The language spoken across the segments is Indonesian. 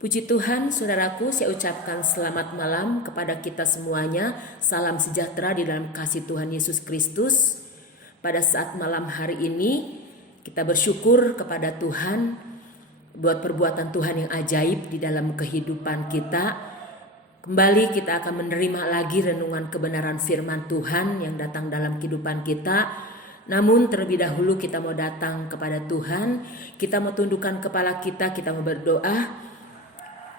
Puji Tuhan, saudaraku, saya ucapkan selamat malam kepada kita semuanya. Salam sejahtera di dalam kasih Tuhan Yesus Kristus. Pada saat malam hari ini, kita bersyukur kepada Tuhan buat perbuatan Tuhan yang ajaib di dalam kehidupan kita. Kembali kita akan menerima lagi renungan kebenaran firman Tuhan yang datang dalam kehidupan kita. Namun terlebih dahulu kita mau datang kepada Tuhan, kita mau tundukkan kepala kita mau berdoa.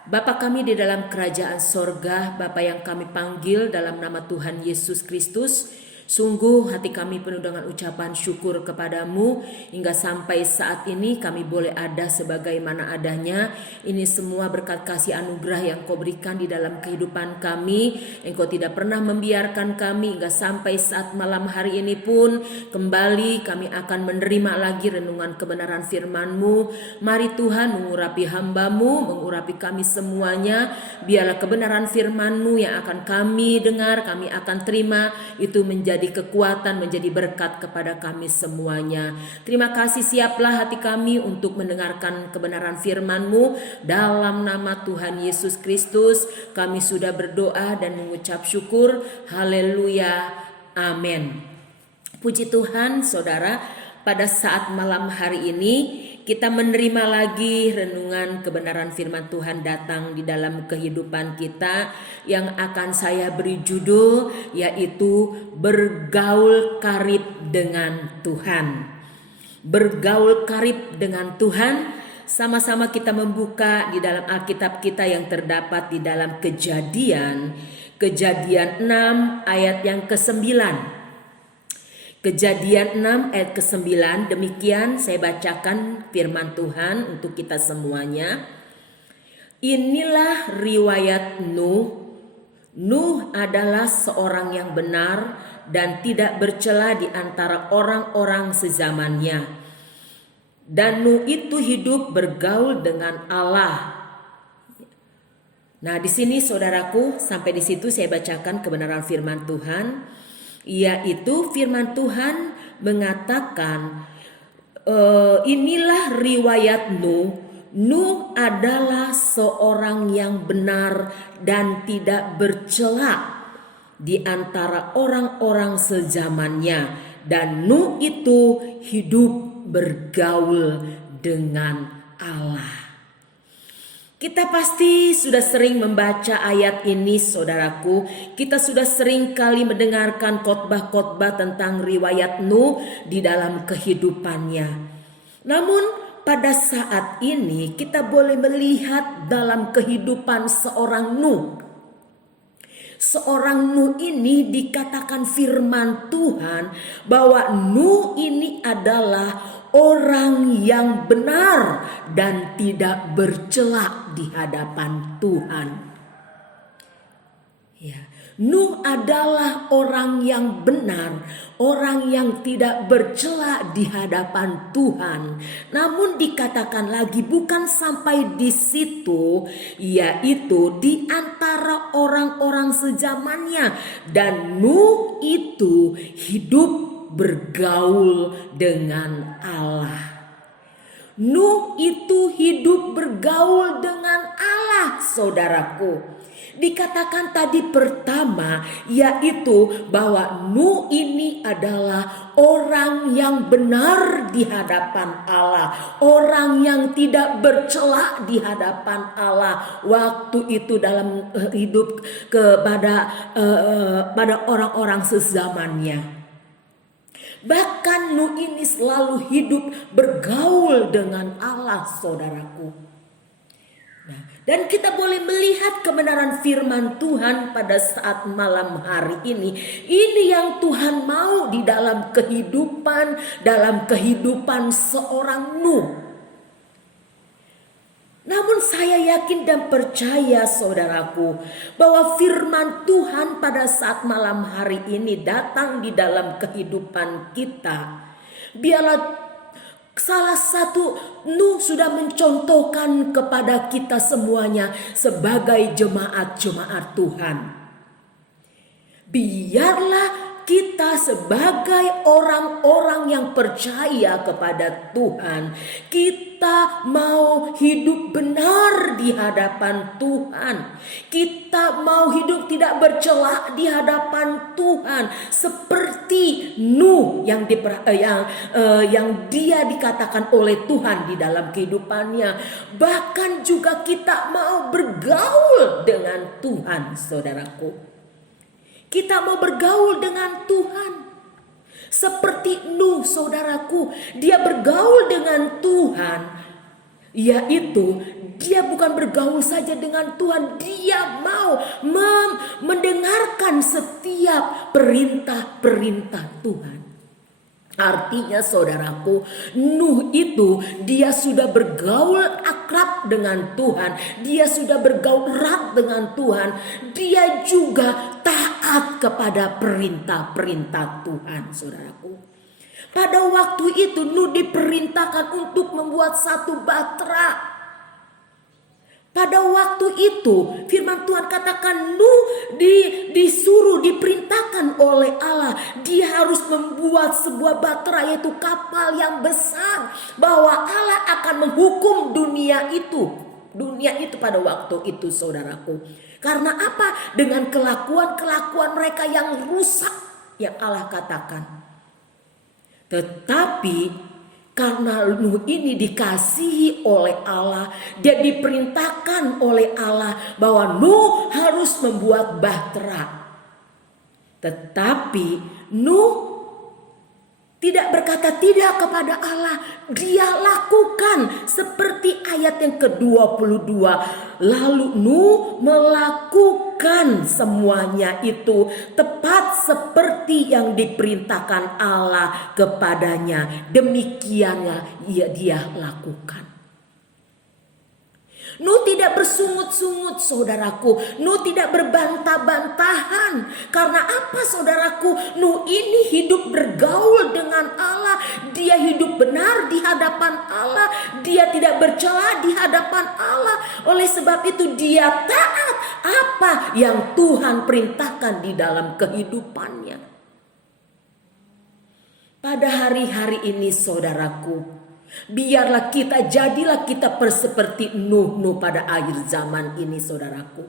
Bapa kami di dalam kerajaan sorga, Bapa yang kami panggil dalam nama Tuhan Yesus Kristus, sungguh hati kami penuh dengan ucapan syukur kepadamu. Hingga sampai saat ini kami boleh ada sebagaimana adanya. Ini semua berkat kasih anugerah yang kau berikan di dalam kehidupan kami. Engkau tidak pernah membiarkan kami hingga sampai saat malam hari ini pun kembali kami akan menerima lagi renungan kebenaran firman-Mu. Mari Tuhan mengurapi hamba-Mu, mengurapi kami semuanya. Biarlah kebenaran firman-Mu yang akan kami dengar, kami akan terima, itu menjadi kekuatan, menjadi berkat kepada kami semuanya. Terima kasih, siaplah hati kami untuk mendengarkan kebenaran firman-Mu. Dalam nama Tuhan Yesus Kristus kami sudah berdoa dan mengucap syukur. Haleluya, amin. Puji Tuhan, saudara, pada saat malam hari ini kita menerima lagi renungan kebenaran firman Tuhan datang di dalam kehidupan kita yang akan saya beri judul yaitu bergaul karib dengan Tuhan. Bergaul karib dengan Tuhan. Sama-sama kita membuka di dalam Alkitab kita yang terdapat di dalam Kejadian 6 ayat yang ke-9. Kejadian 6 ayat ke-9, demikian saya bacakan firman Tuhan untuk kita semuanya. Inilah riwayat Nuh. Nuh adalah seorang yang benar dan tidak bercela di antara orang-orang sezamannya. Dan Nuh itu hidup bergaul dengan Allah. Nah, di sini saudaraku, sampai di situ saya bacakan kebenaran firman Tuhan. Yaitu firman Tuhan mengatakan inilah riwayat Nuh. Nuh adalah seorang yang benar dan tidak bercela di antara orang-orang sezamannya. Dan Nuh itu hidup bergaul dengan Allah. Kita pasti sudah sering membaca ayat ini, saudaraku. Kita sudah sering kali mendengarkan khotbah-khotbah tentang riwayat Nuh di dalam kehidupannya. Namun pada saat ini kita boleh melihat dalam kehidupan seorang Nuh. Seorang Nuh ini dikatakan firman Tuhan bahwa Nuh ini adalah orang yang benar dan tidak bercela di hadapan Tuhan. Ya, Nuh adalah orang yang benar, orang yang tidak bercela di hadapan Tuhan. Namun dikatakan lagi bukan sampai di situ, yaitu di antara orang-orang sezamannya. Dan Nuh itu hidup bergaul dengan Allah. Nuh itu hidup bergaul dengan Allah, saudaraku. Dikatakan tadi pertama yaitu bahwa Nuh ini adalah orang yang benar di hadapan Allah, orang yang tidak bercela di hadapan Allah waktu itu dalam hidup pada orang-orang sezamannya. Bahkan Nuh ini selalu hidup bergaul dengan Allah, saudaraku. Nah, dan kita boleh melihat kebenaran firman Tuhan pada saat malam hari ini. Ini yang Tuhan mau di dalam kehidupan seorang Nuh. Namun saya yakin dan percaya, saudaraku, bahwa firman Tuhan pada saat malam hari ini datang di dalam kehidupan kita. Biarlah salah satu Nuh sudah mencontohkan kepada kita semuanya sebagai jemaat-jemaat Tuhan. Biarlah kita sebagai orang-orang yang percaya kepada Tuhan, kita mau hidup benar di hadapan Tuhan. Kita mau hidup tidak bercela di hadapan Tuhan, seperti Nuh yang dia dikatakan oleh Tuhan di dalam kehidupannya. Bahkan juga kita mau bergaul dengan Tuhan, saudaraku. Kita mau bergaul dengan Tuhan. Seperti Nuh, saudaraku, dia bergaul dengan Tuhan. Yaitu dia bukan bergaul saja dengan Tuhan, dia mau mendengarkan setiap perintah-perintah Tuhan. Artinya saudaraku, Nuh itu dia sudah bergaul akrab dengan Tuhan. Dia sudah bergaul erat dengan Tuhan. Dia juga taat kepada perintah-perintah Tuhan, saudaraku. Pada waktu itu Nuh diperintahkan untuk membuat satu batra. Pada waktu itu firman Tuhan katakan Nuh diperintahkan oleh Allah. Dia harus membuat sebuah batra, yaitu kapal yang besar. Bahwa Allah akan menghukum dunia itu. Dunia itu pada waktu itu, saudaraku. Karena apa? Dengan kelakuan mereka yang rusak yang Allah katakan. Tetapi karena Nuh ini dikasihi oleh Allah, dia diperintahkan oleh Allah bahwa Nuh harus membuat bahtera. Tetapi Nuh tidak berkata tidak kepada Allah. Dia lakukan seperti ayat yang ke-22. Lalu Nuh melakukan semuanya itu tepat seperti yang diperintahkan Allah kepadanya. Demikiannya dia lakukan. Nuh tidak bersungut-sungut, saudaraku. Nuh tidak berbantah-bantahan. Karena apa, saudaraku? Nuh ini hidup bergaul dengan Allah. Dia hidup benar di hadapan Allah. Dia tidak bercela di hadapan Allah. Oleh sebab itu dia taat apa yang Tuhan perintahkan di dalam kehidupannya. Pada hari-hari ini, saudaraku, jadilah kita seperti Nuh pada akhir zaman ini, saudaraku.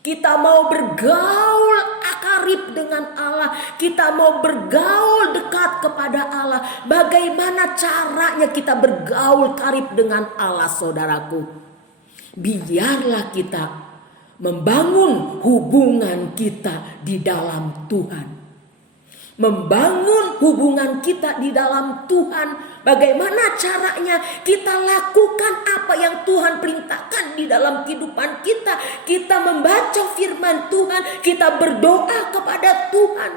Kita mau bergaul akarib dengan Allah. Kita mau bergaul dekat kepada Allah. Bagaimana caranya kita bergaul karib dengan Allah, saudaraku? Biarlah kita membangun hubungan kita di dalam Tuhan. Membangun hubungan kita di dalam Tuhan. Bagaimana caranya? Kita lakukan apa yang Tuhan perintahkan di dalam kehidupan kita. Kita membaca firman Tuhan. Kita berdoa kepada Tuhan.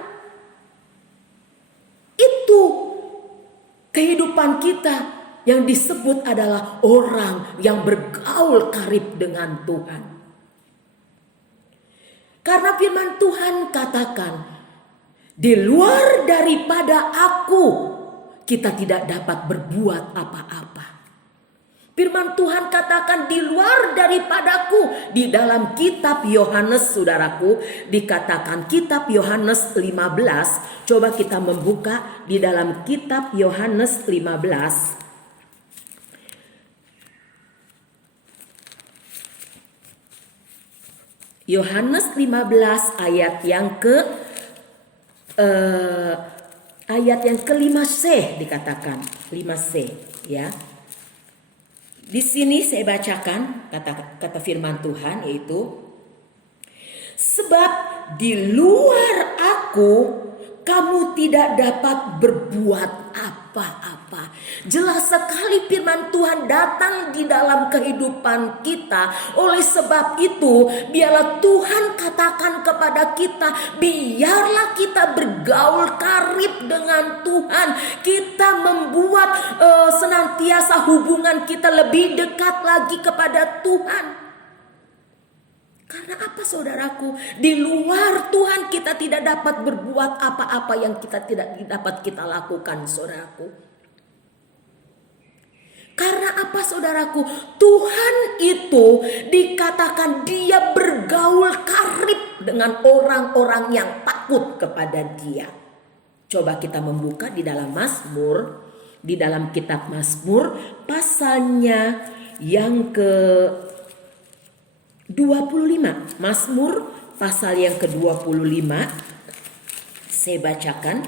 Itu kehidupan kita yang disebut adalah orang yang bergaul karib dengan Tuhan. Karena firman Tuhan katakan, di luar daripada aku, kita tidak dapat berbuat apa-apa. Firman Tuhan katakan di luar daripadaku. Di dalam kitab Yohanes, saudaraku, dikatakan kitab Yohanes 15. Coba kita membuka di dalam kitab Yohanes 15. Yohanes 15 ayat yang ke-5c dikatakan 5c, ya. Di sini saya bacakan kata firman Tuhan, yaitu sebab di luar aku kamu tidak dapat berbuat apa-apa. Jelas sekali firman Tuhan datang di dalam kehidupan kita. Oleh sebab itu, biarlah Tuhan katakan kepada kita, biarlah kita bergaul karib dengan Tuhan. Kita membuat senantiasa hubungan kita lebih dekat lagi kepada Tuhan. Karena apa, saudaraku? Di luar Tuhan kita tidak dapat berbuat apa-apa yang kita tidak dapat kita lakukan, saudaraku. Karena apa, saudaraku? Tuhan itu dikatakan dia bergaul karib dengan orang-orang yang taat takut kepada Dia. Coba kita membuka di dalam Mazmur, di dalam kitab Mazmur pasalnya yang ke-25. Mazmur pasal yang ke-25. Saya bacakan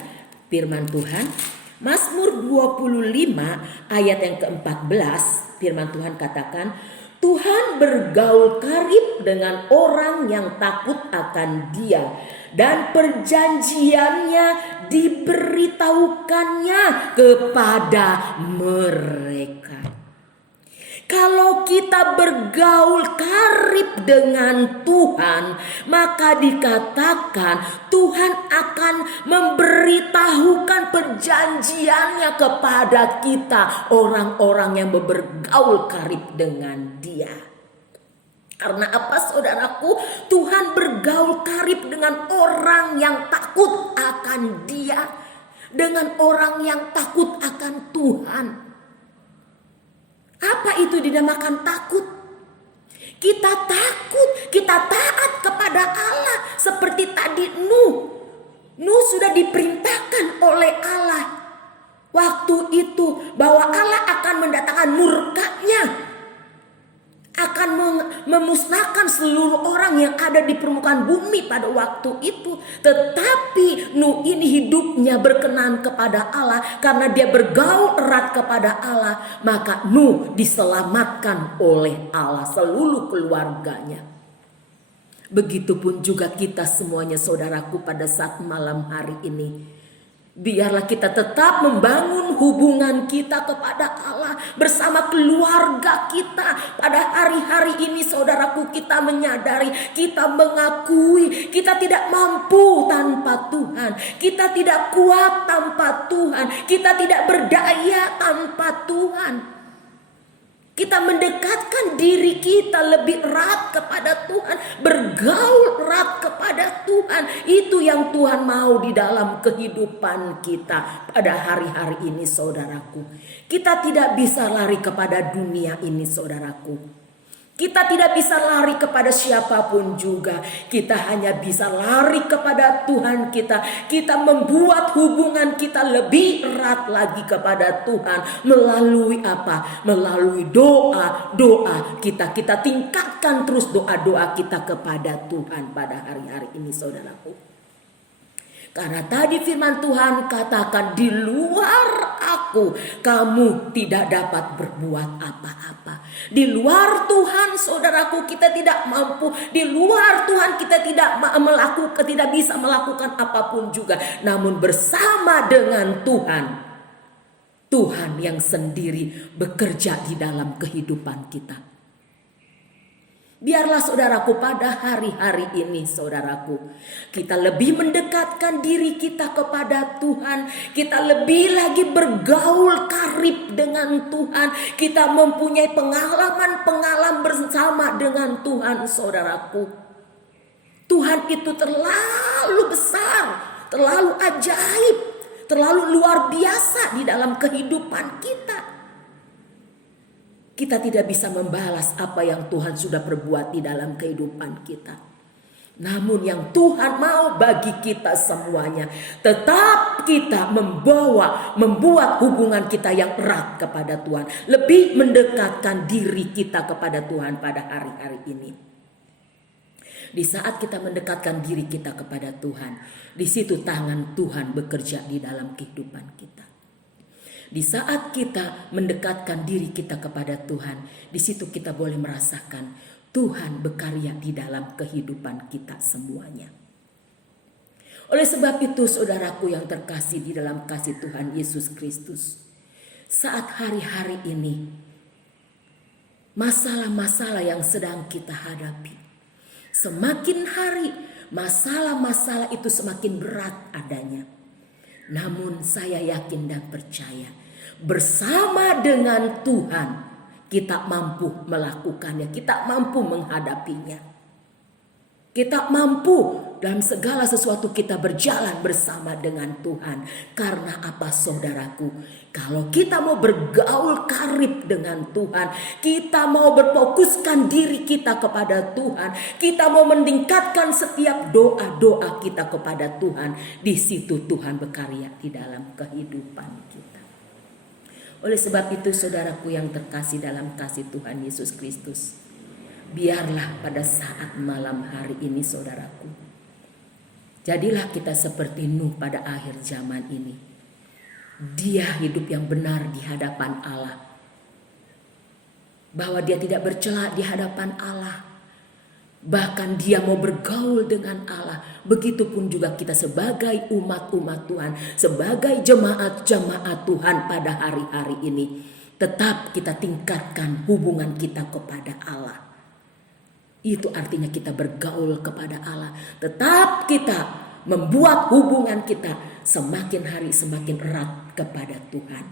firman Tuhan. Mazmur 25 ayat yang ke-14, firman Tuhan katakan, Tuhan bergaul karib dengan orang yang takut akan Dia, dan perjanjiannya diberitahukannya kepada mereka. Kalau kita bergaul karib dengan Tuhan, maka dikatakan Tuhan akan memberitahukan perjanjiannya kepada kita, orang-orang yang bergaul karib dengan Dia. Karena apa, saudaraku? Tuhan bergaul karib dengan orang yang takut akan Dia, dengan orang yang takut akan Tuhan. Apa itu dinamakan takut? Kita takut, kita taat kepada Allah. Seperti tadi Nuh sudah diperintahkan oleh Allah waktu itu bahwa Allah akan mendatangkan murkanya, akan memusnahkan seluruh orang yang ada di permukaan bumi pada waktu itu. Tetapi Nuh ini hidupnya berkenan kepada Allah, karena dia bergaul erat kepada Allah, maka Nuh diselamatkan oleh Allah, seluruh keluarganya. Begitupun juga kita semuanya, saudaraku, pada saat malam hari ini. Biarlah kita tetap membangun hubungan kita kepada Allah bersama keluarga kita. Pada hari-hari ini, saudaraku, kita menyadari, kita mengakui kita tidak mampu tanpa Tuhan. Kita tidak kuat tanpa Tuhan. Kita tidak berdaya tanpa Tuhan. Kita mendekatkan diri kita lebih erat kepada Tuhan, bergaul erat kepada Tuhan. Itu yang Tuhan mau di dalam kehidupan kita pada hari-hari ini, saudaraku. Kita tidak bisa lari kepada dunia ini, saudaraku. Kita tidak bisa lari kepada siapapun juga. Kita hanya bisa lari kepada Tuhan kita. Kita membuat hubungan kita lebih erat lagi kepada Tuhan. Melalui apa? Melalui doa-doa kita. Kita tingkatkan terus doa-doa kita kepada Tuhan pada hari-hari ini, saudaraku. Karena tadi firman Tuhan katakan, di luar aku kamu tidak dapat berbuat apa-apa. Di luar Tuhan, saudaraku, kita tidak mampu. Di luar Tuhan kita tidak bisa melakukan apapun juga. Namun bersama dengan Tuhan, Tuhan yang sendiri bekerja di dalam kehidupan kita. Biarlah, saudaraku, pada hari-hari ini, saudaraku, kita lebih mendekatkan diri kita kepada Tuhan. Kita lebih lagi bergaul karib dengan Tuhan. Kita mempunyai pengalaman bersama dengan Tuhan, saudaraku. Tuhan itu terlalu besar, terlalu ajaib, terlalu luar biasa di dalam kehidupan kita. Kita tidak bisa membalas apa yang Tuhan sudah perbuat di dalam kehidupan kita. Namun yang Tuhan mau bagi kita semuanya, tetap kita membuat hubungan kita yang erat kepada Tuhan. Lebih mendekatkan diri kita kepada Tuhan pada hari-hari ini. Di saat kita mendekatkan diri kita kepada Tuhan, di situ tangan Tuhan bekerja di dalam kehidupan kita. Di saat kita mendekatkan diri kita kepada Tuhan, di situ kita boleh merasakan Tuhan berkarya di dalam kehidupan kita semuanya. Oleh sebab itu, saudaraku yang terkasih di dalam kasih Tuhan Yesus Kristus, saat hari-hari ini masalah-masalah yang sedang kita hadapi, semakin hari masalah-masalah itu semakin berat adanya. Namun saya yakin dan percaya, bersama dengan Tuhan kita mampu melakukannya, kita mampu menghadapinya. Kita mampu dalam segala sesuatu kita berjalan bersama dengan Tuhan. Karena apa saudaraku? Kalau kita mau bergaul karib dengan Tuhan, kita mau berfokuskan diri kita kepada Tuhan, kita mau meningkatkan setiap doa-doa kita kepada Tuhan, di situ Tuhan berkarya di dalam kehidupan kita. Oleh sebab itu saudaraku yang terkasih dalam kasih Tuhan Yesus Kristus, biarlah pada saat malam hari ini saudaraku, jadilah kita seperti Nuh pada akhir zaman ini. Dia hidup yang benar di hadapan Allah, bahwa dia tidak bercela di hadapan Allah. Bahkan dia mau bergaul dengan Allah. Begitupun juga kita sebagai umat-umat Tuhan, sebagai jemaat-jemaat Tuhan pada hari-hari ini. Tetap kita tingkatkan hubungan kita kepada Allah. Itu artinya kita bergaul kepada Allah. Tetap kita membuat hubungan kita semakin hari semakin erat kepada Tuhan.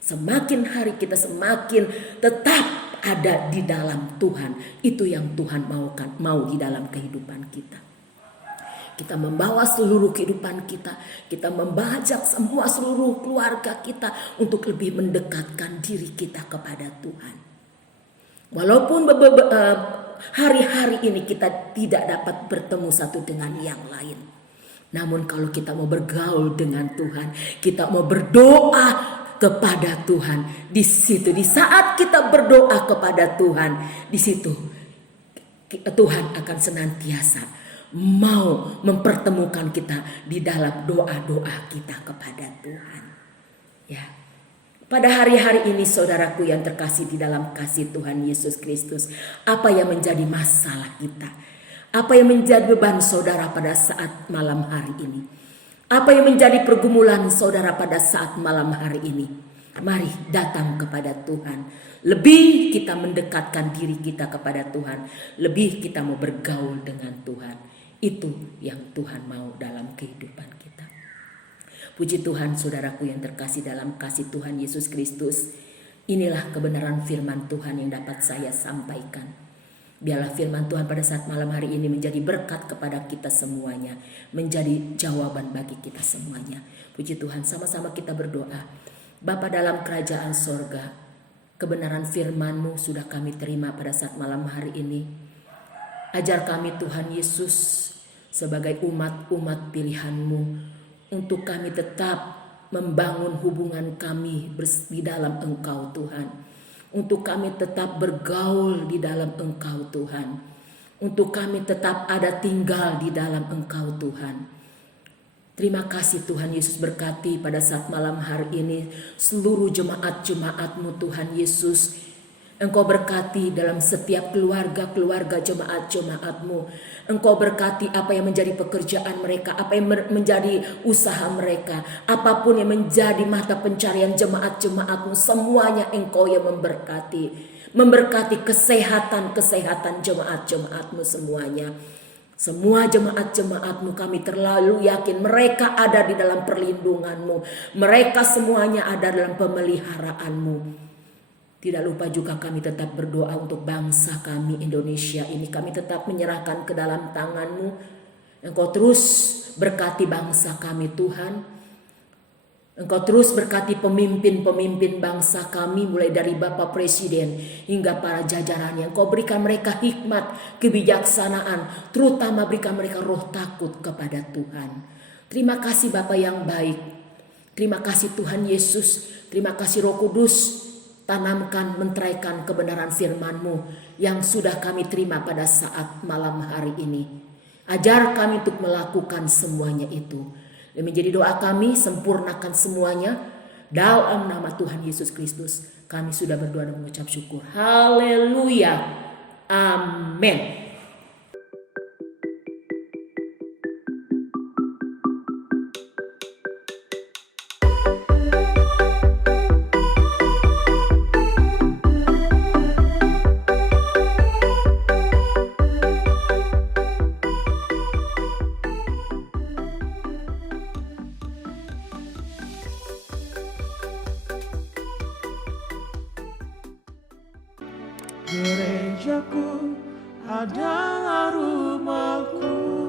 Semakin hari kita semakin tetap ada di dalam Tuhan. Itu yang Tuhan mau di dalam kehidupan kita. Kita membawa seluruh kehidupan kita. Kita membajak semua seluruh keluarga kita untuk lebih mendekatkan diri kita kepada Tuhan. Walaupun hari-hari ini kita tidak dapat bertemu satu dengan yang lain. Namun kalau kita mau bergaul dengan Tuhan, kita mau berdoa kepada Tuhan, di situ, di saat kita berdoa kepada Tuhan, di situ Tuhan akan senantiasa mau mempertemukan kita di dalam doa-doa kita kepada Tuhan. Ya. Pada hari-hari ini saudaraku yang terkasih di dalam kasih Tuhan Yesus Kristus, apa yang menjadi masalah kita? Apa yang menjadi beban saudara pada saat malam hari ini? Apa yang menjadi pergumulan saudara pada saat malam hari ini? Mari datang kepada Tuhan. Lebih kita mendekatkan diri kita kepada Tuhan. Lebih kita mau bergaul dengan Tuhan. Itu yang Tuhan mau dalam kehidupan kita. Puji Tuhan saudaraku yang terkasih dalam kasih Tuhan Yesus Kristus. Inilah kebenaran firman Tuhan yang dapat saya sampaikan. Biarlah firman Tuhan pada saat malam hari ini menjadi berkat kepada kita semuanya. Menjadi jawaban bagi kita semuanya. Puji Tuhan, sama-sama kita berdoa. Bapa dalam kerajaan sorga, kebenaran firman-Mu sudah kami terima pada saat malam hari ini. Ajar kami Tuhan Yesus sebagai umat-umat pilihan-Mu, untuk kami tetap membangun hubungan kami di dalam Engkau Tuhan. Untuk kami tetap bergaul di dalam Engkau Tuhan. Untuk kami tetap ada tinggal di dalam Engkau Tuhan. Terima kasih Tuhan Yesus, berkati pada saat malam hari ini seluruh jemaat-jemaat-Mu Tuhan Yesus. Engkau berkati dalam setiap keluarga-keluarga jemaat-jemaat-Mu. Engkau berkati apa yang menjadi pekerjaan mereka, apa yang menjadi usaha mereka, apapun yang menjadi mata pencarian jemaat-jemaat-Mu, semuanya Engkau yang memberkati. Memberkati kesehatan jemaat-jemaat-Mu semuanya. Semua jemaat-jemaat-Mu kami terlalu yakin mereka ada di dalam perlindungan-Mu. Mereka semuanya ada dalam pemeliharaan-Mu. Tidak lupa juga kami tetap berdoa untuk bangsa kami Indonesia ini. Kami tetap menyerahkan ke dalam tangan-Mu. Engkau terus berkati bangsa kami Tuhan. Engkau terus berkati pemimpin-pemimpin bangsa kami, mulai dari Bapak Presiden hingga para jajarannya. Engkau berikan mereka hikmat, kebijaksanaan, terutama berikan mereka roh takut kepada Tuhan. Terima kasih Bapa yang baik. Terima kasih Tuhan Yesus. Terima kasih Roh Kudus. Tanamkan, menteraikan kebenaran firman-Mu yang sudah kami terima pada saat malam hari ini. Ajar kami untuk melakukan semuanya itu. Dan menjadi doa kami, sempurnakan semuanya. Dalam nama Tuhan Yesus Kristus, kami sudah berdoa dan mengucap syukur. Haleluya. Amin. Gerejaku adalah rumahku.